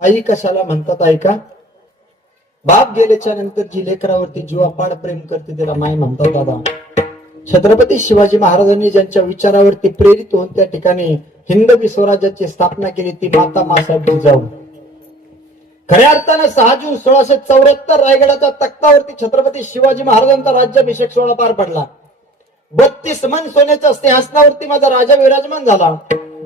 आई कशाला म्हणतात ऐका. बाप गेल्याच्या नंतर जी लेकरावरती जीवापाड प्रेम करते त्याला माय म्हणतात दादा. छत्रपती शिवाजी महाराजांनी ज्यांच्या विचारावरती प्रेरित होऊन त्या ठिकाणी हिंदवी स्वराज्याची स्थापना केली ती माता मासाहेब जिजाऊ. खऱ्या अर्थानं 6 जून 1674 रायगडाच्या तख्तावरती छत्रपती शिवाजी महाराजांचा राज्याभिषेक सोहळा पार पडला. 32 मन सोन्याच्या सिंहासनावरती माझा राजा विराजमान झाला.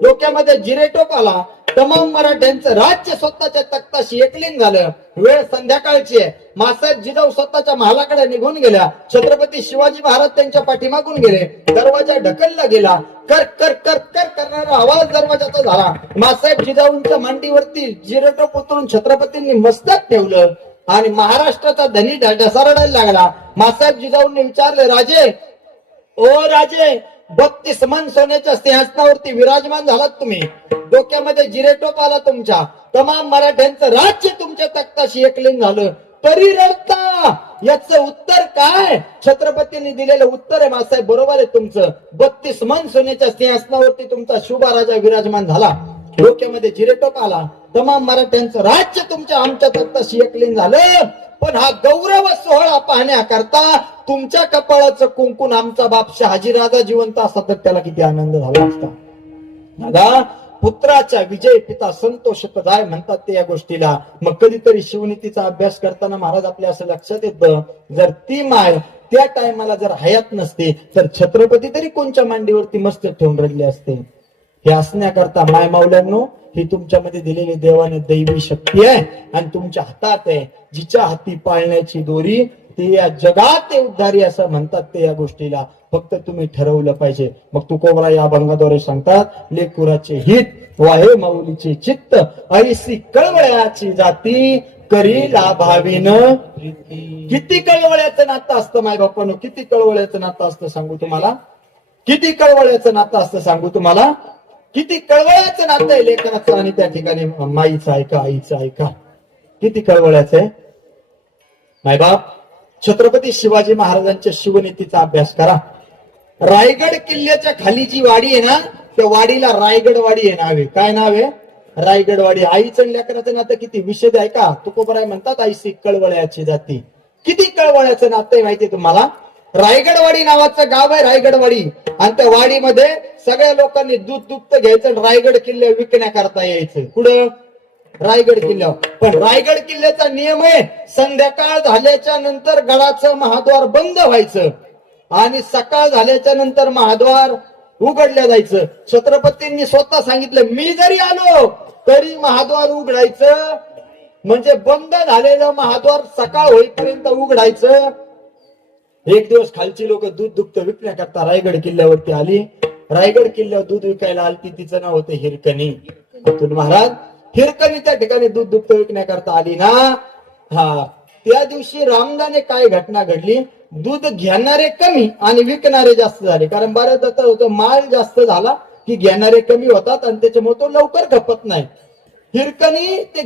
डोक्यामध्ये जिरेटोप आला. तमाम मराठ्यांचं राज्य स्वतःच्या तख्ताशी एकलीन झालं. वेळ संध्याकाळची आहे. मासाहेब जिजाऊ स्वतःच्या महालाकडे निघून गेल्या. छत्रपती शिवाजी महाराज त्यांच्या पाठीमागून गेले. दरवाजा ढकलला गेला. कर कर कर कर करणारा आवाज दरवाजाचा झाला. मासाहेब जिजाऊंच्या मांडीवरती जिरेटोप उतरून छत्रपतींनी मस्तक ठेवलं आणि महाराष्ट्राचा धनी ढसारडायला लागला. मासाहेब जिजाऊंनी विचारले, राजे ओ राजे, 32 मन सोन्याच्या सिंहासनावरती विराजमान झालात तुम्ही. डोक्यामध्ये जिरेटोप आला तुमच्या. तमाम मराठ्यांचं राज्य तुमच्या तख्ताशी एकलीन झालं, तरी रडता. याचं उत्तर काय? छत्रपतींनी दिलेलं उत्तर आहे मासाहेब, बरोबर आहे तुमचं. 32 मन सोन्याच्या सिंहासनावरती तुमचा शुभा राजा विराजमान झाला. डोक्यामध्ये जिरेटोप आला. तमाम मराठ्यांचं राज्य तुमच्या आमच्या तख्ताशी एकलीन झालं. पण हा गौरव सोहळा पाहण्याकरता तुमच्या कपाळाचं कुंकून आमचा बाप शहाजीराजा जिवंत असता तर त्याला किती आनंद झाला असता. दादा, पुत्राच्या विजय पिता संतोषत जाय म्हणतात ते या गोष्टीला. मग कधीतरी शिवनीतीचा अभ्यास करताना महाराज आपल्या असं लक्षात येतं, जर ती माय त्या टायमाला जर हयात नसते तर छत्रपती तरी कोणच्या मांडीवरती मस्त ठेवून रडले असते. हे असण्याकरता माय माऊल्यांनो, ही तुमच्यामध्ये दिलेली देवाने दैवी शक्ती आहे आणि तुमच्या हातात आहे. जिच्या हाती पाळण्याची दोरी ते या जगात ते उद्धारी असं म्हणतात ते या गोष्टीला. फक्त तुम्ही ठरवलं पाहिजे. मग तुकोबरा या अभंगाद्वारे सांगतात, लेकुराचे हित वाहे माऊलीचे चित्त, ऐसी कळवळ्याची जाती करीला भावीन. किती कळवळ्याचं नातं असतं माय बापानो, किती कळवळ्याचं नातं असतं सांगू तुम्हाला. किती कळवळ्याचं नातं असतं सांगू तुम्हाला. किती कळवळ्याचं नातं आहे लेकराचं आणि त्या ठिकाणी माईचं ऐका, आईचं ऐका. किती कळवळ्याचं आहे. मायबाप, छत्रपती शिवाजी महाराजांच्या शिवनीतीचा अभ्यास करा. रायगड किल्ल्याच्या खाली जी वाडी आहे ना, त्या वाडीला रायगड वाडी आहे नाव आहे. काय नाव आहे? रायगड वाडी. आईचं लेकराचं नातं किती विशेष आहे का. तुकोबराय म्हणतात, आईसी कळवळ्याची जाती. किती कळवळ्याचं नातं आहे माहितीये तुम्हाला. रायगडवाडी नावाचं गाव आहे, रायगडवाडी. आणि त्या वाडीमध्ये सगळ्या लोकांनी दूध दुभत घ्यायचं, रायगड किल्ले विकण्याकरता यायचं. कुठं? रायगड किल्ल्यावर. पण रायगड किल्ल्याचा नियम आहे, संध्याकाळ झाल्याच्या नंतर गडाचं महाद्वार बंद व्हायचं आणि सकाळ झाल्याच्या नंतर महाद्वार उघडल्या जायचं. छत्रपतींनी स्वतः सांगितलं, मी जरी आलो तरी महाद्वार उघडायचं, म्हणजे बंद झालेलं महाद्वार सकाळ होईपर्यंत उघडायचं. एक दिवस खालची लोक दूध दुभत विकण्याकरता रायगड किल्ल्यावरती आली. रायगड किल्ल्यावर दूध विकायला आली, तिचं नाव होतं हिरकणी. अतुल महाराज हिरकणी त्या ठिकाणी दूध दुभत विकण्याकरता आली ना. हा, त्या दिवशी रामदाने काय घटना घडली, दूध घेणारे कमी आणि विकणारे जास्त झाले. कारण बऱ्याच होतं, माल जास्त झाला की घेणारे कमी होतात आणि त्याच्यामुळे तो लवकर खपत नाही. हिरकणी ते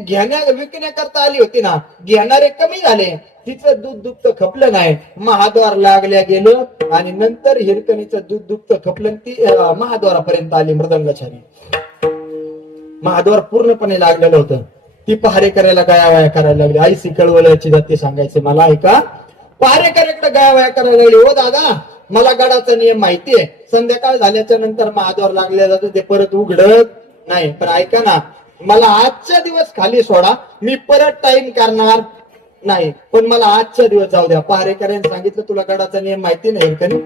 विकण्याकरता आली होती ना, घेणारे कमी झाले, तिचं दूध दुभत खपलं नाही. महाद्वार लागल्या गेलं आणि नंतर हिरकणीचं दूध दुभत खपलं, ती महाद्वारापर्यंत आली मृदंगाचारी. महाद्वार पूर्णपणे लागलेलं होतं. ती पहारे करायला गायावाया करायला लागली. आईसी कळवळ्याची जाती सांगायचे मला ऐका. पहारेकऱ्याकडे गायावाया करायला लागली, ओ दादा मला गडाचा नियम माहितीये, संध्याकाळ झाल्याच्या नंतर महाद्वार लागल्या जातो, ते परत उघडत नाही. पण ऐका ना, मला आजचा दिवस खाली सोडा, मी परत टाइम करणार नाही, पण मला आजचा दिवस जाऊ द्या. पहारेकऱ्याने सांगितलं, तुला गडाचा नियम माहिती नाही हिरकणी?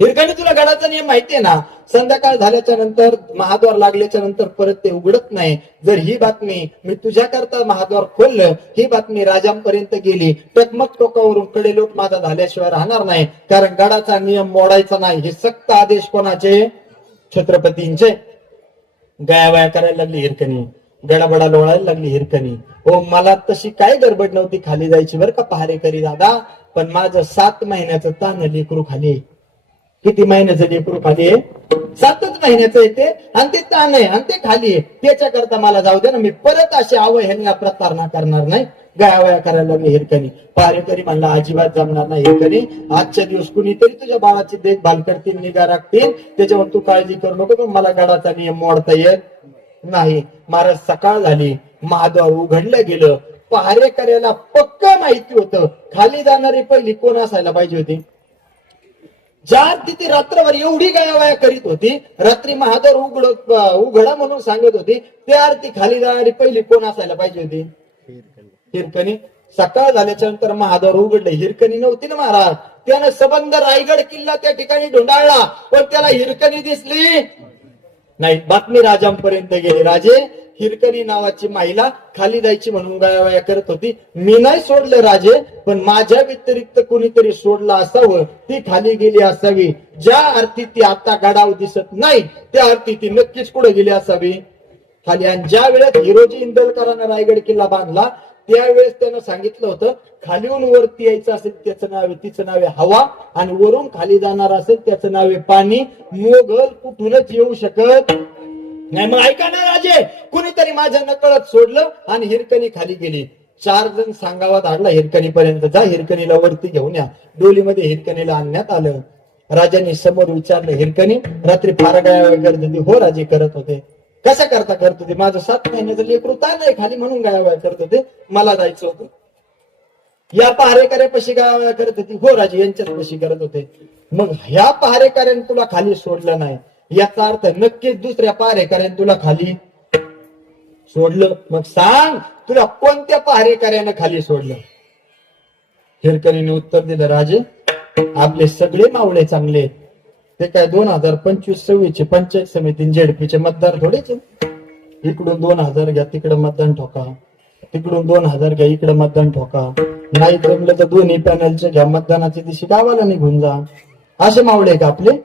हिरकणी तुला गडाचा नियम माहितीये ना, संध्याकाळ झाल्याच्या नंतर महाद्वार लागल्याच्या नंतर परत ते उघडत नाही. जर ही बातमी मी तुझ्याकरता महाद्वार खोललं, ही बातमी राजांपर्यंत गेली, टकमक टोकावरून कडेलोट माझा झाल्याशिवाय राहणार नाही. कारण गडाचा नियम मोडायचा नाही. हे सक्त आदेश कोणाचे? छत्रपतींचे. गायावाया करायला लागली हिरकणी, गडाबडा लोळायला लागली हिरकणी. हो, मला तशी काय गडबड नव्हती खाली जायची बरं का पहारेकरी दादा, पण माझं 7 महिन्याचं तान लेकरू खाली. किती महिन्याचं लेकरू खाली आहे? 7च महिन्याचं येते आणि ते तान आहे आणि ते खाली आहे. त्याच्याकरता मला जाऊ दे ना, मी परत अशी अवहेलना प्रतारणा करणार नाही. गायावाया करायला लागली हिरकणी. पहारेकरी म्हणला, अजिबात जमणार नाही हिरकणी, आजच्या दिवस कुणीतरी तुझ्या बाळाची देखभाल करतील, निगा राखतील, त्याच्यावर तू काळजी करू नको, पण मला गडाचा नियम मोडता येत नाही. महाराज सकाळ झाली, महाद्वार उघडलं गेलं. पहारेकऱ्याला पक्क माहिती होतं खाली जाणारी पहिली कोण असायला पाहिजे होती. ज्या आरती ती रात्रभर एवढी गायावाया करीत होती, रात्री महाद्वार उघडा म्हणून सांगत होती, त्या आरती खाली जाणारी पहिली कोण असायला पाहिजे होती. हिरकणी. सकाळ झाल्याच्या नंतर महाद्वार उघडले, हिरकणी नव्हती ना महाराज. त्यानं सबंध रायगड किल्ला त्या ठिकाणी ढोंडाळला, पण त्याला हिरकणी दिसली नाही. बातमी राजांपर्यंत गेली, राजे हिरकणी नावाची महिला खाली जायची म्हणून गायावाया करत होती. मी नाही सोडलं राजे, पण माझ्या व्यतिरिक्त कोणीतरी सोडलं असावं, ती खाली गेली असावी. ज्या अर्थी ती आता गडाव दिसत नाही, त्या अर्थी ती नक्कीच पुढे गेली असावी खाली. आणि ज्या वेळेस हिरोजी इंदलकरांना रायगड किल्ला बांधला, त्यावेळेस त्यानं सांगितलं होतं, खालीहून वरती यायचं असेल त्याचं नाव आहे, तिचं नाव आहे हवा, आणि वरून खाली जाणार असेल त्याचं नाव आहे पाणी. मोगल कुठूनच येऊ शकत नाही. मग ऐका ना राजे, कुणीतरी माझ्या नकळत सोडलं आणि हिरकणी खाली गेली. 4 जण सांगावा धाडला हिरकणी पर्यंत, जा हिरकणीला वरती घेऊन या. डोलीमध्ये हिरकणीला आणण्यात आलं. राजांनी समोर विचारलं, हिरकणी रात्री फार गाया करत होती. हो राजे करत होते. कशा करता करत होते. माझं 7 महिन्याचं लेकरू नाही खाली म्हणून गाया करत होते, मला जायचं होतं. या पहारेकऱ्यापाशी गाया करत होती. हो राजे यांच्याच पाशी करत होते. मग ह्या पहारेकऱ्याने तुला खाली सोडलं नाही, याचा अर्थ नक्कीच दुसऱ्या पहारेकऱ्याने तुला खाली सोडलं. मग सांग तुला कोणत्या पहारेकऱ्यानं खाली सोडलं. हिरकणीने उत्तर दिलं, राजे आपले सगळे मावळे चांगले आहेत. ते काय 2025-26 चे पंचायत समिती झेडपीचे मतदार थोडेच. इकडून 2000 घ्या, तिकडे मतदान ठोका, तिकडून 2000 घ्या, इकडे मतदान ठोका. नाही जमलं तर दोन्ही पॅनलचे घ्या, मतदानाच्या दिवशी गावाला निघून जा. असे मावळे का आपले?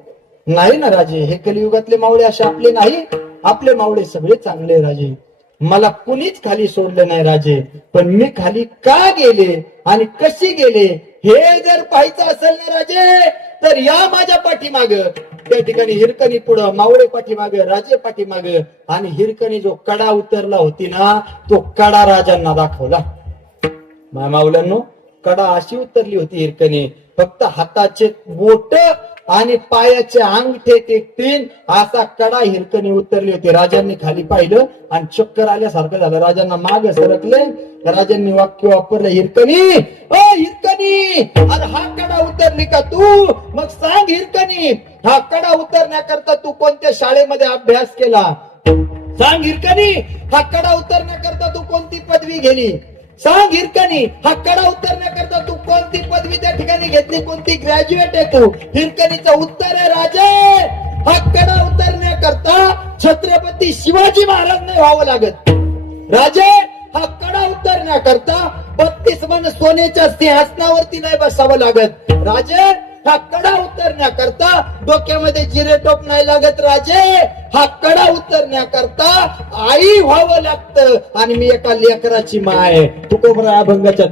नाही ना राजे, हे कलियुगातले मावळे असे आपले नाही. आपले मावळे सगळे चांगले राजे. मला कुणीच खाली सोडलं नाही राजे, पण मी खाली का गेले आणि कशी गेले हे जर पाहायचं असेल ना राजे, तर या माझ्या पाठीमाग. त्या ठिकाणी हिरकणी पुढं, मावळे पाठीमाग, राजे पाठीमाग. आणि हिरकणी जो कडा उतरला होती ना, तो कडा राजांना दाखवला. मावल्यांनो, कडा अशी उतरली होती हिरकणी, फक्त हाताचे बोट आणि पायाचे अंगठे टेकतील असा कडा हिरकणी उतरली होती. राजांनी खाली पाहिलं आणि चक्कर आल्यासारखं झालं. राजांना माग सरकले. राजांनी वाक्य वापरलं, हिरकणी ओ हिरकणी, अरे हा कडा उतरली का तू? मग सांग हिरकणी, हा कडा उतरण्याकरता तू कोणत्या शाळेमध्ये अभ्यास केला? सांग हिरकणी, हा कडा उतरण्याकरता तू कोणती पदवी गेली? सांग हिरकणी, हा कडा उतरण्याकरता तू कोणती पदवी त्या ठिकाणी घेतली? कोणती ग्रॅज्युएट आहे तू? हिरकणीचं उत्तर आहे, राजे हा कडा उतरण्याकरता छत्रपती शिवाजी महाराज नाही व्हावं लागत. राजे हा कडा उतरण्याकरता 32 मन सोन्याच्या सिंहासनावरती नाही बसावं लागत. राजे हा कडा उतरण्याकरता डोक्यामध्ये जिरेटोप नाही लागत. राजे हा कडा उतरण्याकरता आई व्हावं लागतं. आणि मी एका लेकराची माय. तुकोबरा अभंगाच्या